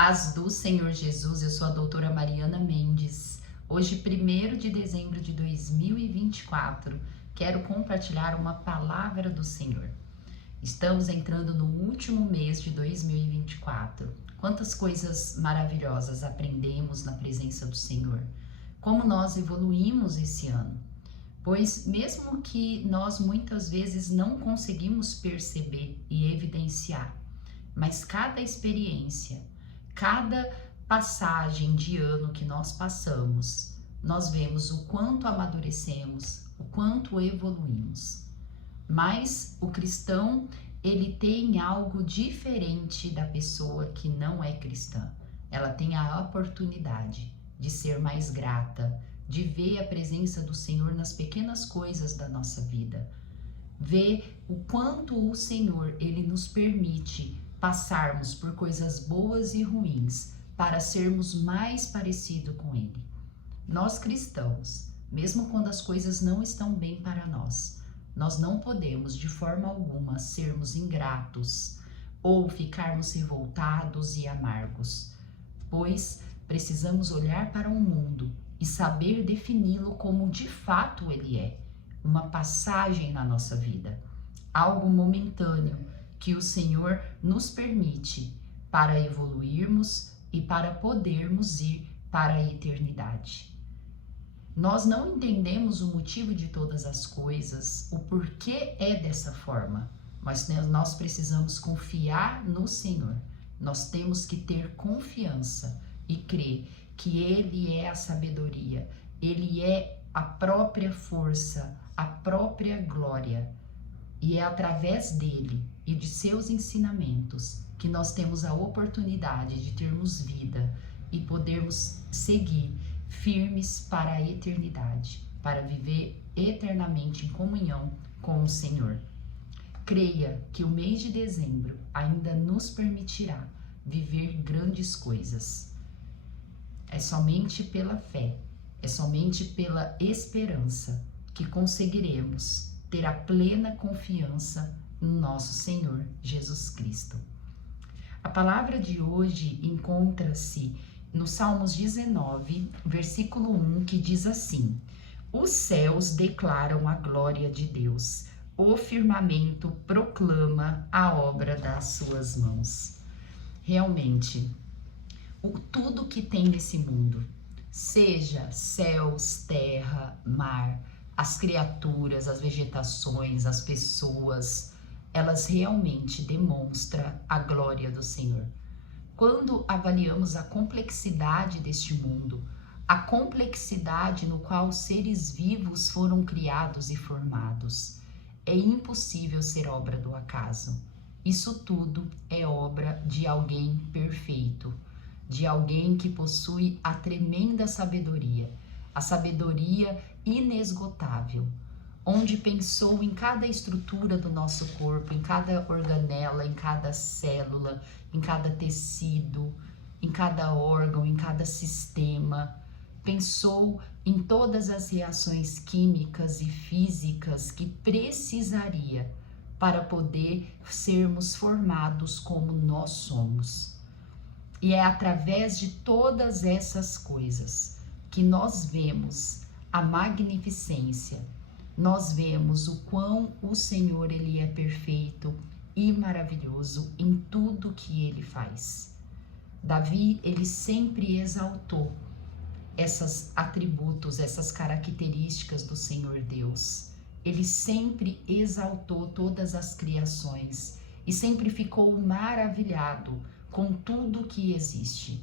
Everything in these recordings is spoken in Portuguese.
paz do Senhor Jesus, eu sou a doutora Mariana Mendes. Hoje, 1º de dezembro de 2024, quero compartilhar uma palavra do Senhor. Estamos entrando no último mês de 2024. Quantas coisas maravilhosas aprendemos na presença do Senhor. Como nós evoluímos esse ano. Pois mesmo que nós muitas vezes não conseguimos perceber e evidenciar, mas cada experiência, cada passagem de ano que nós passamos, nós vemos o quanto amadurecemos, o quanto evoluímos. Mas o cristão, ele tem algo diferente da pessoa que não é cristã. Ela tem a oportunidade de ser mais grata, de ver a presença do Senhor nas pequenas coisas da nossa vida. Ver o quanto o Senhor, ele nos permite passarmos por coisas boas e ruins para sermos mais parecidos com Ele. Nós cristãos, mesmo quando as coisas não estão bem para nós não podemos de forma alguma sermos ingratos ou ficarmos revoltados e amargos, pois precisamos olhar para o mundo e saber defini-lo como de fato ele é, uma passagem na nossa vida, algo momentâneo, que o Senhor nos permite para evoluirmos e para podermos ir para a eternidade. Nós não entendemos o motivo de todas as coisas, o porquê é dessa forma, mas nós precisamos confiar no Senhor. Nós temos que ter confiança e crer que Ele é a sabedoria, Ele é a própria força, a própria glória. E é através dele e de seus ensinamentos que nós temos a oportunidade de termos vida e podermos seguir firmes para a eternidade, para viver eternamente em comunhão com o Senhor. Creia que o mês de dezembro ainda nos permitirá viver grandes coisas. É somente pela fé, é somente pela esperança que conseguiremos ter a plena confiança no nosso Senhor Jesus Cristo. A palavra de hoje encontra-se no Salmos 19, versículo 1, que diz assim: os céus declaram a glória de Deus, o firmamento proclama a obra das suas mãos. Realmente, tudo que tem nesse mundo, seja céus, terra, mar, as criaturas, as vegetações, as pessoas, elas realmente demonstram a glória do Senhor. Quando avaliamos a complexidade deste mundo, a complexidade no qual os seres vivos foram criados e formados, é impossível ser obra do acaso. Isso tudo é obra de alguém perfeito, de alguém que possui a tremenda sabedoria, a sabedoria inesgotável, onde pensou em cada estrutura do nosso corpo, em cada organela, em cada célula, em cada tecido, em cada órgão, em cada sistema. Pensou em todas as reações químicas e físicas que precisaria para poder sermos formados como nós somos. E é através de todas essas coisas que nós vemos a magnificência, nós vemos o quão o Senhor, ele é perfeito e maravilhoso em tudo que ele faz. Davi, ele sempre exaltou esses atributos, essas características do Senhor Deus. Ele sempre exaltou todas as criações e sempre ficou maravilhado com tudo que existe.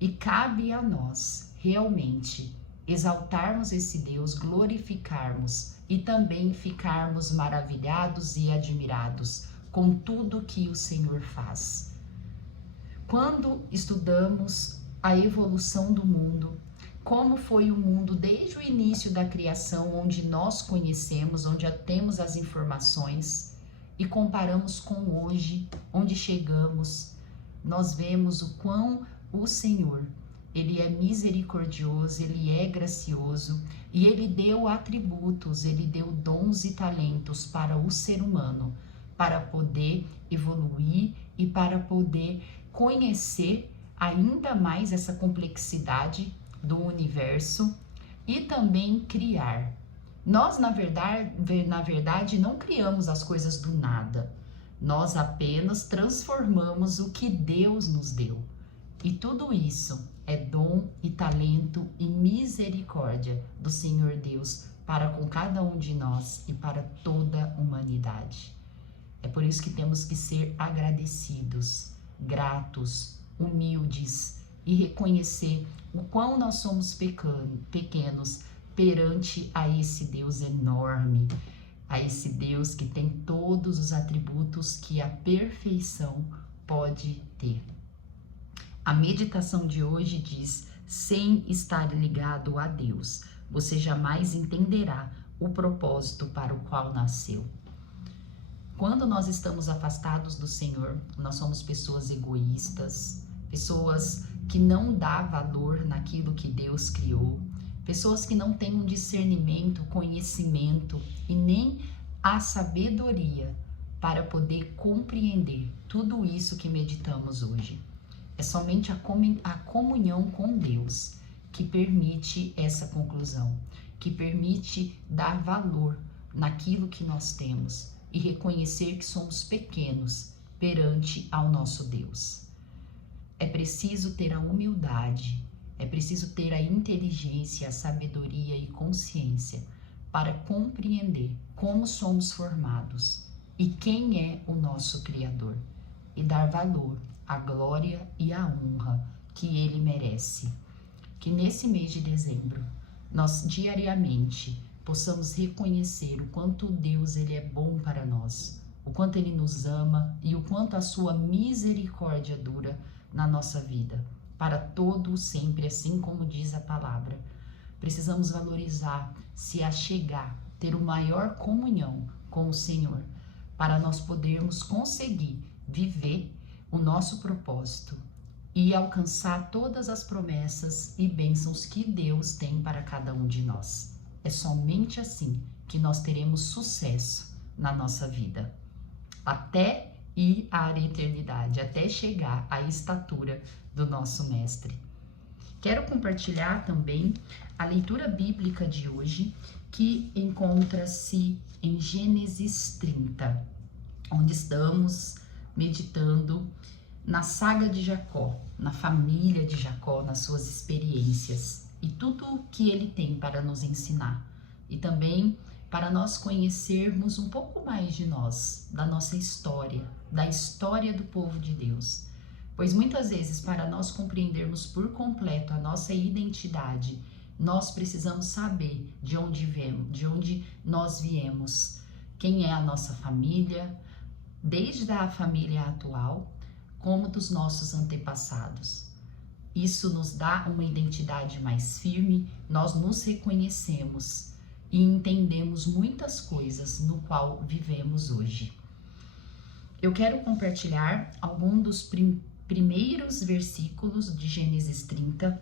E cabe a nós realmente exaltarmos esse Deus, glorificarmos e também ficarmos maravilhados e admirados com tudo que o Senhor faz. Quando estudamos a evolução do mundo, como foi o mundo desde o início da criação, onde nós conhecemos, onde temos as informações, e comparamos com hoje, onde chegamos, nós vemos o quão o Senhor, ele é misericordioso, ele é gracioso e ele deu atributos, ele deu dons e talentos para o ser humano, para poder evoluir e para poder conhecer ainda mais essa complexidade do universo e também criar. Nós, na verdade, não criamos as coisas do nada. Nós apenas transformamos o que Deus nos deu. E tudo isso é dom e talento e misericórdia do Senhor Deus para com cada um de nós e para toda a humanidade. É por isso que temos que ser agradecidos, gratos, humildes e reconhecer o quão nós somos pequenos perante a esse Deus enorme, a esse Deus que tem todos os atributos que a perfeição pode ter. A meditação de hoje diz: sem estar ligado a Deus, você jamais entenderá o propósito para o qual nasceu. Quando nós estamos afastados do Senhor, nós somos pessoas egoístas, pessoas que não dão valor naquilo que Deus criou, pessoas que não têm um discernimento, conhecimento e nem a sabedoria para poder compreender tudo isso que meditamos hoje. É somente a comunhão com Deus que permite essa conclusão, que permite dar valor naquilo que nós temos e reconhecer que somos pequenos perante ao nosso Deus. É preciso ter a humildade, é preciso ter a inteligência, a sabedoria e consciência para compreender como somos formados e quem é o nosso Criador e dar valor à glória e à honra que Ele merece. Que nesse mês de dezembro, nós diariamente possamos reconhecer o quanto Deus Ele é bom para nós, o quanto Ele nos ama e o quanto a sua misericórdia dura na nossa vida, para todo sempre, assim como diz a palavra. Precisamos valorizar, se achegar, ter uma maior comunhão com o Senhor, para nós podermos conseguir viver o nosso propósito e alcançar todas as promessas e bênçãos que Deus tem para cada um de nós. É somente assim que nós teremos sucesso na nossa vida, até ir à eternidade, até chegar à estatura do nosso Mestre. Quero compartilhar também a leitura bíblica de hoje, que encontra-se em Gênesis 30, onde estamos meditando na saga de Jacó, na família de Jacó, nas suas experiências e tudo o que ele tem para nos ensinar. E também para nós conhecermos um pouco mais de nós, da nossa história, da história do povo de Deus. Pois muitas vezes, para nós compreendermos por completo a nossa identidade, nós precisamos saber de onde nós viemos, quem é a nossa família, desde a família atual, como dos nossos antepassados. Isso nos dá uma identidade mais firme, nós nos reconhecemos e entendemos muitas coisas no qual vivemos hoje. Eu quero compartilhar alguns dos primeiros versículos de Gênesis 30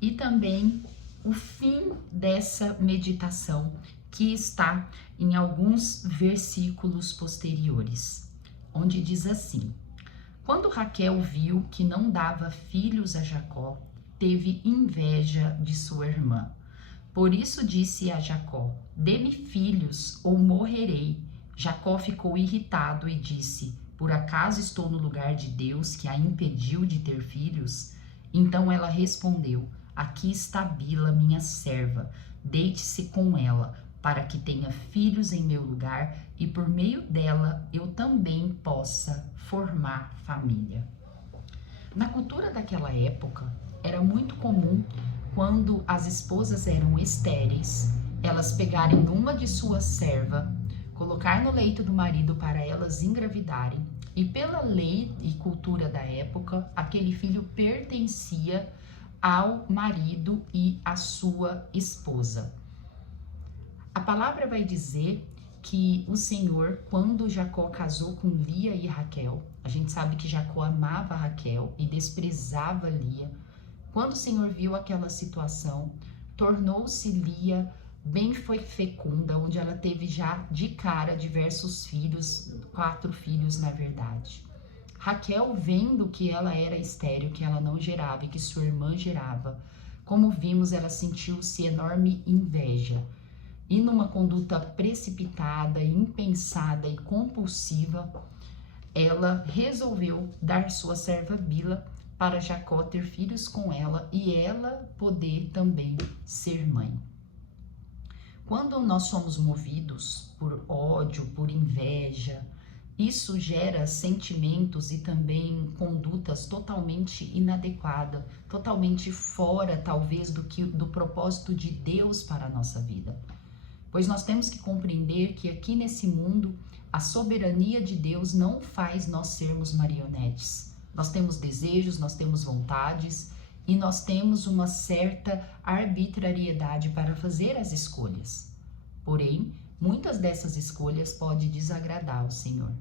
e também o fim dessa meditação que está em alguns versículos posteriores, onde diz assim: quando Raquel viu que não dava filhos a Jacó, teve inveja de sua irmã. Por isso disse a Jacó: dê-me filhos ou morrerei. Jacó ficou irritado e disse: por acaso estou no lugar de Deus que a impediu de ter filhos? Então ela respondeu: aqui está Bila, minha serva, deite-se com ela, para que tenha filhos em meu lugar e por meio dela eu também possa formar família. Na cultura daquela época, era muito comum, quando as esposas eram estéreis, elas pegarem uma de suas servas, colocar no leito do marido para elas engravidarem, e pela lei e cultura da época, aquele filho pertencia ao marido e à sua esposa. A palavra vai dizer que o Senhor, quando Jacó casou com Lia e Raquel, a gente sabe que Jacó amava Raquel e desprezava Lia. Quando o Senhor viu aquela situação, tornou-se Lia bem fecunda, onde ela teve já de cara diversos filhos, 4 filhos na verdade. Raquel, vendo que ela era estéril, que ela não gerava e que sua irmã gerava, como vimos, ela sentiu-se enorme inveja. E numa conduta precipitada, impensada e compulsiva, ela resolveu dar sua serva Bila para Jacó ter filhos com ela e ela poder também ser mãe. Quando nós somos movidos por ódio, por inveja, isso gera sentimentos e também condutas totalmente inadequadas, totalmente fora, talvez, do propósito de Deus para a nossa vida. Pois nós temos que compreender que aqui nesse mundo, a soberania de Deus não faz nós sermos marionetes. Nós temos desejos, nós temos vontades e nós temos uma certa arbitrariedade para fazer as escolhas. Porém, muitas dessas escolhas podem desagradar ao Senhor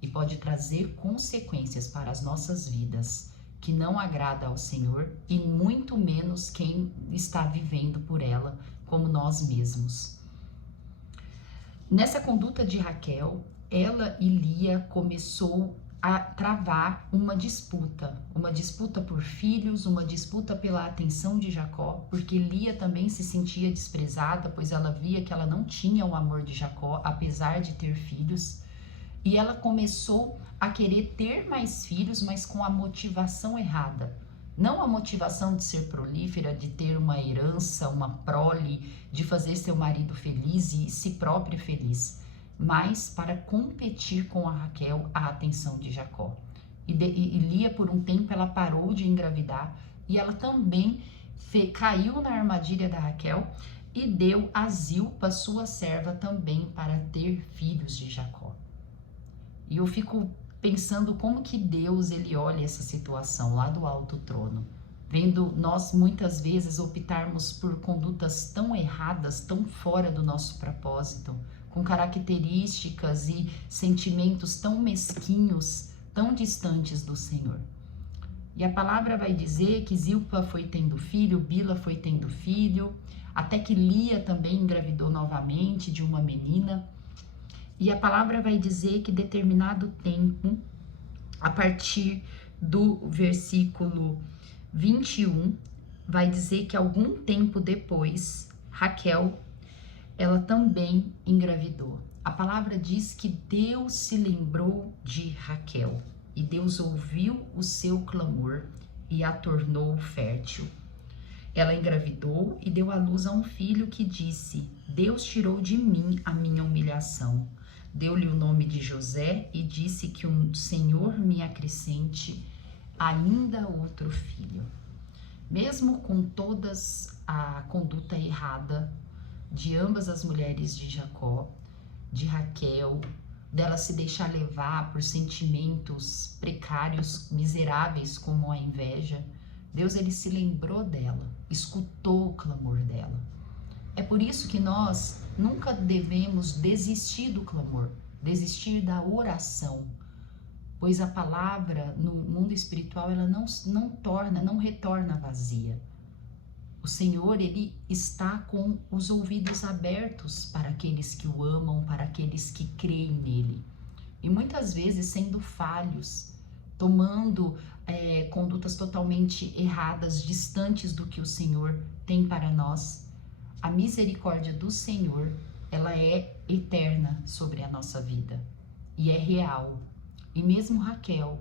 e pode trazer consequências para as nossas vidas que não agrada ao Senhor e muito menos quem está vivendo por ela, como nós mesmos. Nessa conduta de Raquel, ela e Lia começou a travar uma disputa por filhos, uma disputa pela atenção de Jacó, porque Lia também se sentia desprezada, pois ela via que ela não tinha o amor de Jacó, apesar de ter filhos, e ela começou a querer ter mais filhos, mas com a motivação errada. Não a motivação de ser prolífera, de ter uma herança, uma prole, de fazer seu marido feliz e si própria feliz, mas para competir com a Raquel a atenção de Jacó. E Lia, por um tempo, ela parou de engravidar e ela também caiu na armadilha da Raquel e deu a Zilpa, sua serva, também para ter filhos de Jacó. E eu fico pensando como que Deus ele olha essa situação lá do alto trono, vendo nós muitas vezes optarmos por condutas tão erradas, tão fora do nosso propósito, com características e sentimentos tão mesquinhos, tão distantes do Senhor. E a palavra vai dizer que Zilpa foi tendo filho, Bila foi tendo filho, até que Lia também engravidou novamente de uma menina. E a palavra vai dizer que determinado tempo, a partir do versículo 21, vai dizer que algum tempo depois, Raquel, ela também engravidou. A palavra diz que Deus se lembrou de Raquel e Deus ouviu o seu clamor e a tornou fértil. Ela engravidou e deu à luz a um filho que disse: Deus tirou de mim a minha humilhação. Deu-lhe o nome de José e disse que o Senhor me acrescente ainda outro filho. Mesmo com todas a conduta errada de ambas as mulheres de Jacó, de Raquel, dela se deixar levar por sentimentos precários, miseráveis como a inveja, Deus ele se lembrou dela, escutou o clamor dela. É por isso que nós nunca devemos desistir do clamor, desistir da oração, pois a palavra no mundo espiritual ela não retorna vazia. O Senhor ele está com os ouvidos abertos para aqueles que o amam, para aqueles que creem nele. E muitas vezes sendo falhos, tomando condutas totalmente erradas, distantes do que o Senhor tem para nós. A misericórdia do Senhor, ela é eterna sobre a nossa vida e é real. E mesmo Raquel,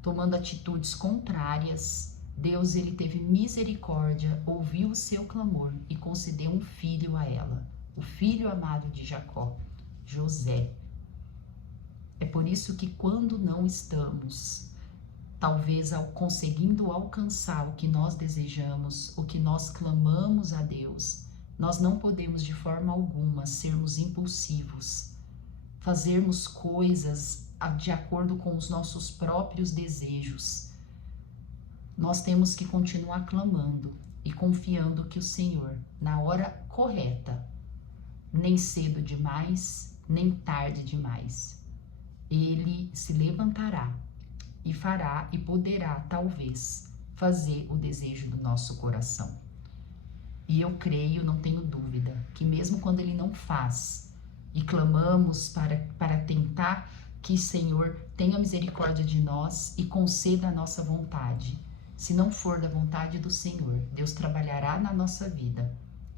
tomando atitudes contrárias, Deus ele teve misericórdia, ouviu o seu clamor e concedeu um filho a ela, o filho amado de Jacó, José. É por isso que quando não estamos, talvez conseguindo alcançar o que nós desejamos, o que nós clamamos a Deus, nós não podemos de forma alguma sermos impulsivos, fazermos coisas de acordo com os nossos próprios desejos. Nós temos que continuar clamando e confiando que o Senhor, na hora correta, nem cedo demais, nem tarde demais, Ele se levantará e fará e poderá, talvez, fazer o desejo do nosso coração. E eu creio, não tenho dúvida, que mesmo quando Ele não faz e clamamos para tentar que, Senhor, tenha misericórdia de nós e conceda a nossa vontade. Se não for da vontade do Senhor, Deus trabalhará na nossa vida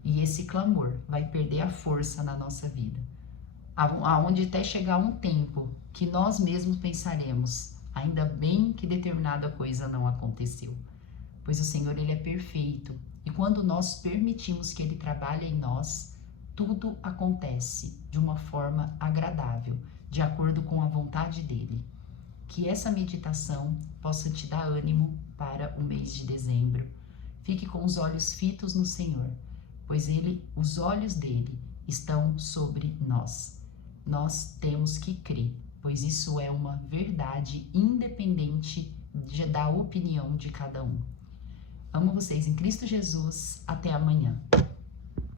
e esse clamor vai perder a força na nossa vida. Aonde até chegar um tempo que nós mesmos pensaremos, ainda bem que determinada coisa não aconteceu. Pois o Senhor, Ele é perfeito e quando nós permitimos que Ele trabalhe em nós, tudo acontece de uma forma agradável, de acordo com a vontade dEle. Que essa meditação possa te dar ânimo para o mês de dezembro. Fique com os olhos fitos no Senhor, pois os olhos dele estão sobre nós. Nós temos que crer, pois isso é uma verdade independente da opinião de cada um. Amo vocês em Cristo Jesus. Até amanhã.